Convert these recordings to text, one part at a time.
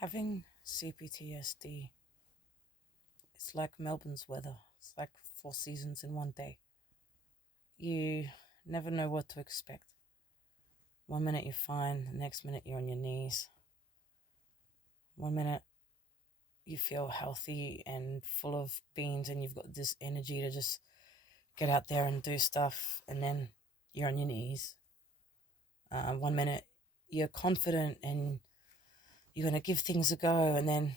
Having C-PTSD, it's like Melbourne's weather. It's like 4 seasons in one day. You never know what to expect. One minute you're fine, the next minute you're on your knees. One minute you feel healthy and full of beans and you've got this energy to just get out there and do stuff, and then you're on your knees. One minute you're confident and you're going to give things a go, and then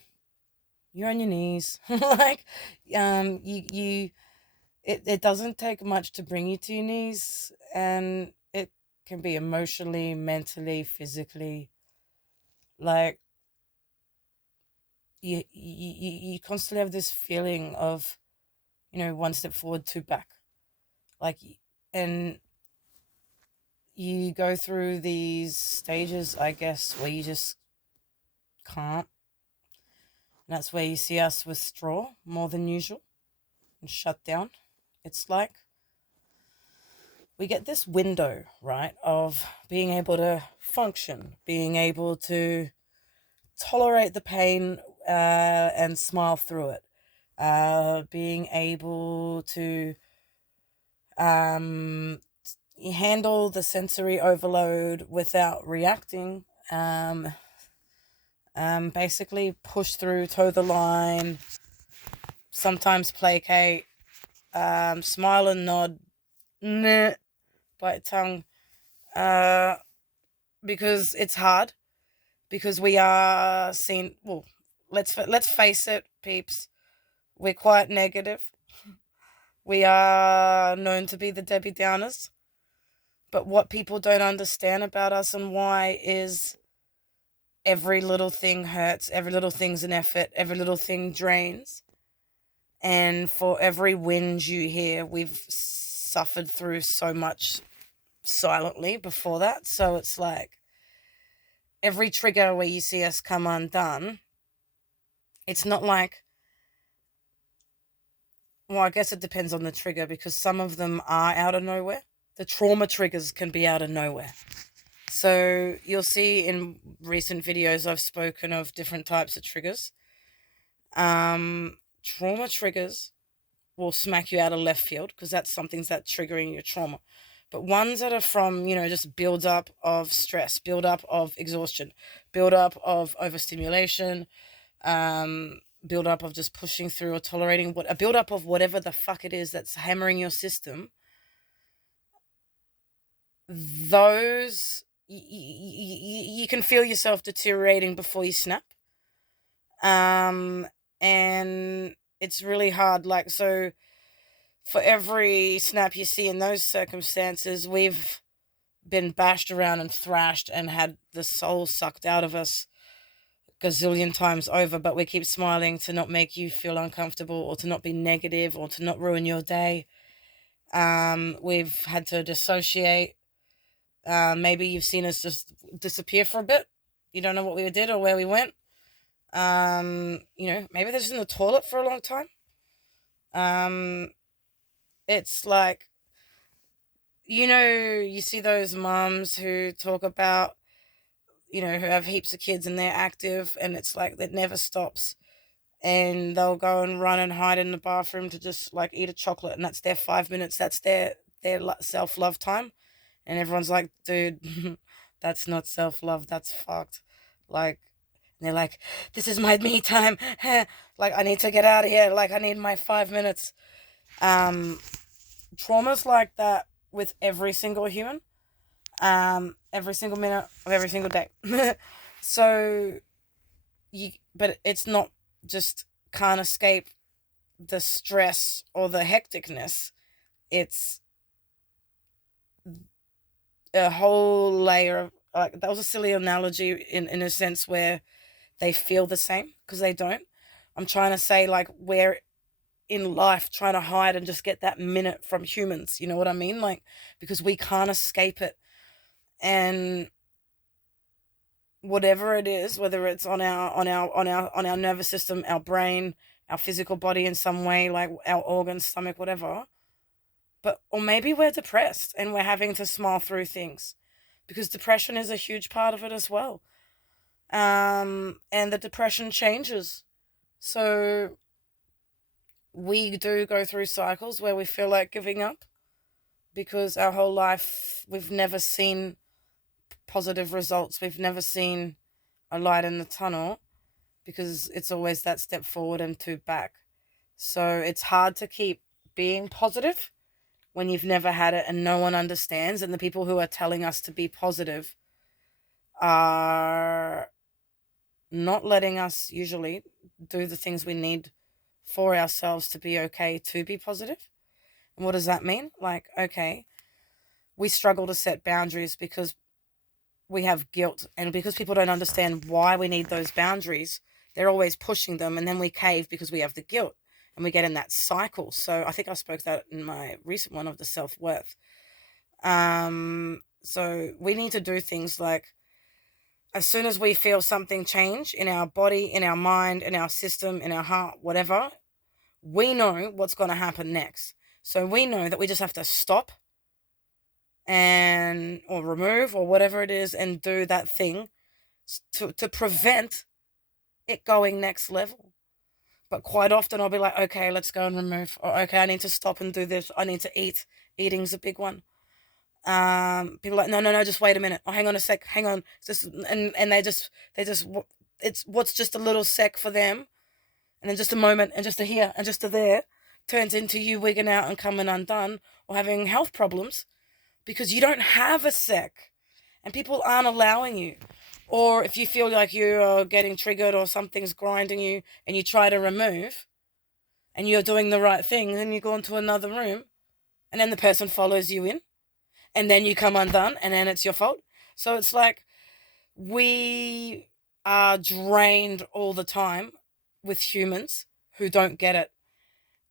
you're on your knees. It doesn't take much to bring you to your knees, and it can be emotionally, mentally, physically. Like you constantly have this feeling of, one step forward, two back. Like, and you go through these stages, I guess, where you just can't. And that's where you see us withdraw more than usual and shut down. It's like we get this window, right, of being able to function, being able to tolerate the pain and smile through it, being able to handle the sensory overload without reacting, basically push through, toe the line, sometimes placate, smile and nod, nah, bite tongue, because it's hard, because we are seen, well, let's face it, peeps, we're quite negative. We are known to be the Debbie Downers. But what people don't understand about us and why is every little thing hurts, every little thing's an effort, every little thing drains. And for every whinge you hear, we've suffered through so much silently before that. So it's like every trigger where you see us come undone, it's not like, well, I guess it depends on the trigger, because some of them are out of nowhere. The trauma triggers can be out of nowhere. So you'll see in recent videos I've spoken of different types of triggers. Trauma triggers will smack you out of left field, because that's something's that triggering your trauma. But ones that are from, just build up of stress, build up of exhaustion, build up of overstimulation, build up of just pushing through or tolerating, a build up of whatever the fuck it is that's hammering your system, those you can feel yourself deteriorating before you snap. And it's really hard. Like, so for every snap you see in those circumstances, we've been bashed around and thrashed and had the soul sucked out of us gazillion times over, but we keep smiling to not make you feel uncomfortable, or to not be negative, or to not ruin your day. We've had to dissociate. Maybe you've seen us just disappear for a bit. You don't know what we did or where we went. Maybe they're just in the toilet for a long time. It's like, you see those mums who talk about, who have heaps of kids and they're active, and it's like that never stops. And they'll go and run and hide in the bathroom to just like eat a chocolate, and that's their 5 minutes. That's their self-love time. And everyone's like, dude, that's not self-love. That's fucked. Like, and they're like, this is my me time. Like, I need to get out of here. Like, I need my 5 minutes. Trauma's like that with every single human. Every single minute of every single day. So, but it's not just can't escape the stress or the hecticness. It's a whole layer of, like, that was a silly analogy in a sense where they feel the same, because they don't. I'm trying to say, like, we're in life trying to hide and just get that minute from humans, you know what I mean? Like, because we can't escape it. And whatever it is, whether it's on our nervous system, our brain, our physical body in some way, like our organs, stomach, whatever. Or maybe we're depressed and we're having to smile through things, because depression is a huge part of it as well. And the depression changes. So we do go through cycles where we feel like giving up because our whole life we've never seen positive results. We've never seen a light in the tunnel because it's always that step forward and two back. So it's hard to keep being positive when you've never had it and no one understands. And the people who are telling us to be positive are not letting us usually do the things we need for ourselves to be okay to be positive. And what does that mean? Like, okay, we struggle to set boundaries because we have guilt, and because people don't understand why we need those boundaries, they're always pushing them, and then we cave because we have the guilt and we get in that cycle. So I think I spoke that in my recent one of the self-worth. So we need to do things like, as soon as we feel something change in our body, in our mind, in our system, in our heart, whatever, we know what's going to happen next. So we know that we just have to stop and or remove or whatever it is and do that thing to prevent it going next level. But quite often I'll be like, okay, let's go and remove, or okay, I need to stop and do this. I need to eat. Eating's a big one. People are like, no, no, no, just wait a minute. Oh, hang on a sec, hang on. Just and they just it's what's just a little sec for them, and then just a moment, and just a here, and just a there, turns into you wigging out and coming undone, or having health problems because you don't have a sec, and people aren't allowing you. Or if you feel like you are getting triggered or something's grinding you, and you try to remove, and you're doing the right thing, then you go into another room, and then the person follows you in, and then you come undone, and then it's your fault. So it's like we are drained all the time with humans who don't get it.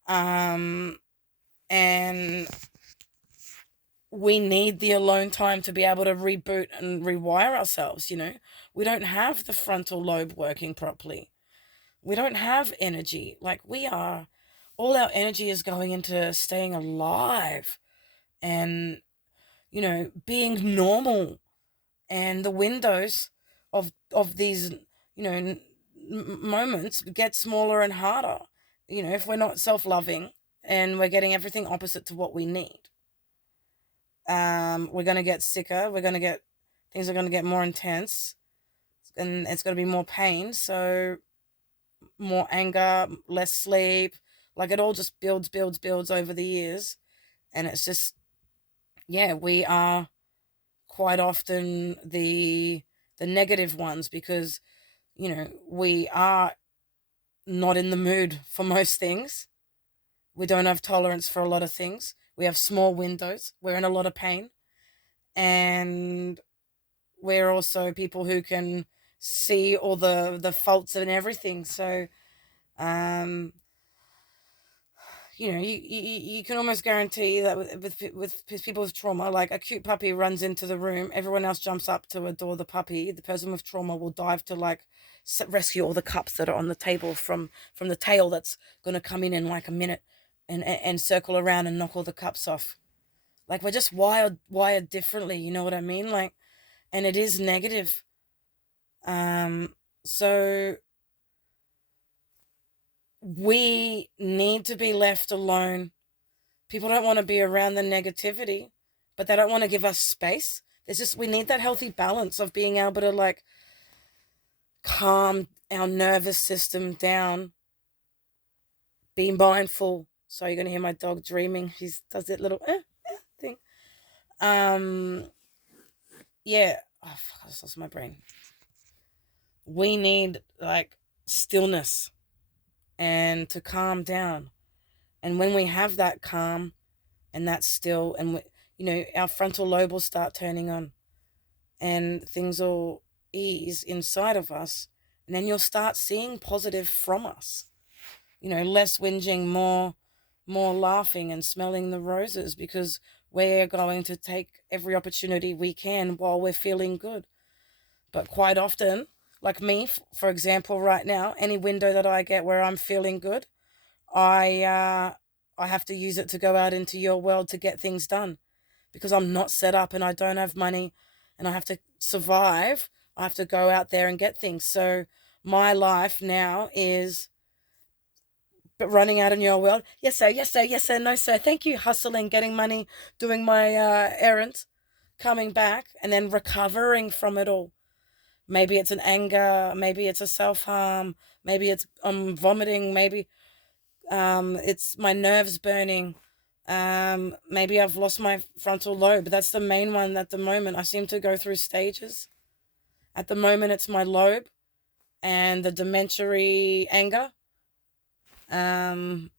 Um, and we need the alone time to be able to reboot and rewire ourselves, you know. We don't have the frontal lobe working properly. We don't have energy. Like, we are, all our energy is going into staying alive and, you know, being normal. And the windows of these, you know, moments get smaller and harder. You know, if we're not self-loving and we're getting everything opposite to what we need, we're going to get sicker. We're going to get, things are going to get more intense, and it's going to be more pain. So more anger, less sleep, like it all just builds over the years. And it's just, yeah, we are quite often the negative ones because, you know, we are not in the mood for most things. We don't have tolerance for a lot of things. We have small windows. We're in a lot of pain. And we're also people who can see all the faults and everything. So, um, you know, you can almost guarantee that with people with trauma, like a cute puppy runs into the room, everyone else jumps up to adore the puppy. The person with trauma will dive to like rescue all the cups that are on the table from the tail that's going to come in like a minute, and circle around and knock all the cups off. Like, we're just wired differently. You know what I mean? Like, and it is negative. So we need to be left alone. People don't want to be around the negativity, but they don't want to give us space. There's just, we need that healthy balance of being able to like calm our nervous system down, be mindful. So you're going to hear my dog dreaming. He does that little thing. Um, yeah. Oh, fuck, I just lost my brain. We need like stillness and to calm down. And when we have that calm and that still, and we, you know, our frontal lobe will start turning on, and things will ease inside of us, and then you'll start seeing positive from us. You know, less whinging, more laughing and smelling the roses, because we're going to take every opportunity we can while we're feeling good. But quite often, like me, for example, right now, any window that I get where I'm feeling good, I have to use it to go out into your world to get things done, because I'm not set up and I don't have money and I have to survive. I have to go out there and get things. So my life now is running out in your world. Yes, sir. Yes, sir. Yes, sir. No, sir. Thank you. Hustling, getting money, doing my errands, coming back, and then recovering from it all. Maybe it's an anger. Maybe it's a self harm. Maybe it's vomiting. Maybe it's my nerves burning. Maybe I've lost my frontal lobe. That's the main one at the moment. I seem to go through stages. At the moment, it's my lobe and the dementia anger. Um,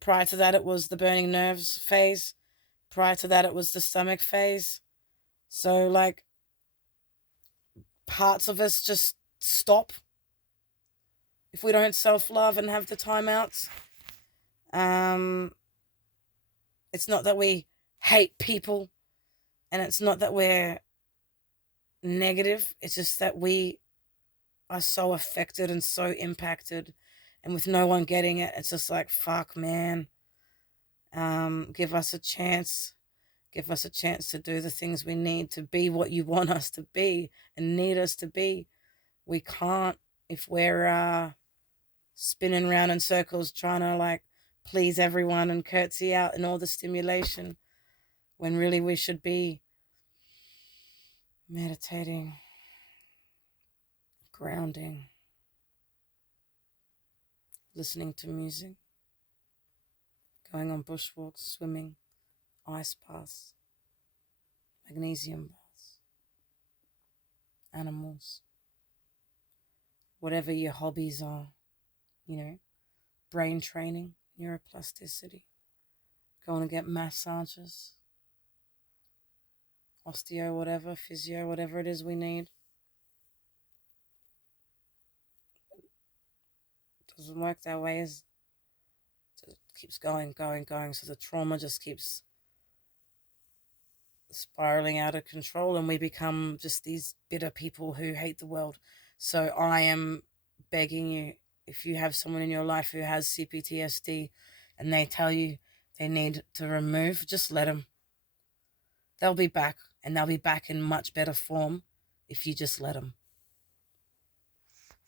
Prior to that, it was the burning nerves phase. Prior to that, it was the stomach phase. So, like, parts of us just stop if we don't self love and have the timeouts. Um, it's not that we hate people, and it's not that we're negative. It's just that we are so affected and so impacted, and with no one getting it, it's just like, fuck, man. Give us a chance. Give us a chance to do the things we need to be what you want us to be and need us to be. We can't if we're spinning around in circles trying to like please everyone and curtsy out and all the stimulation when really we should be meditating, grounding, listening to music, going on bushwalks, swimming, ice baths, magnesium baths, animals, whatever your hobbies are, you know, brain training, neuroplasticity, going to get massages, osteo, whatever, physio, whatever it is we need. It doesn't work that way. It keeps going. So the trauma just keeps spiraling out of control, and we become just these bitter people who hate the world. So I am begging you, if you have someone in your life who has C-PTSD and they tell you they need to remove, just let them. They'll be back, and they'll be back in much better form if you just let them.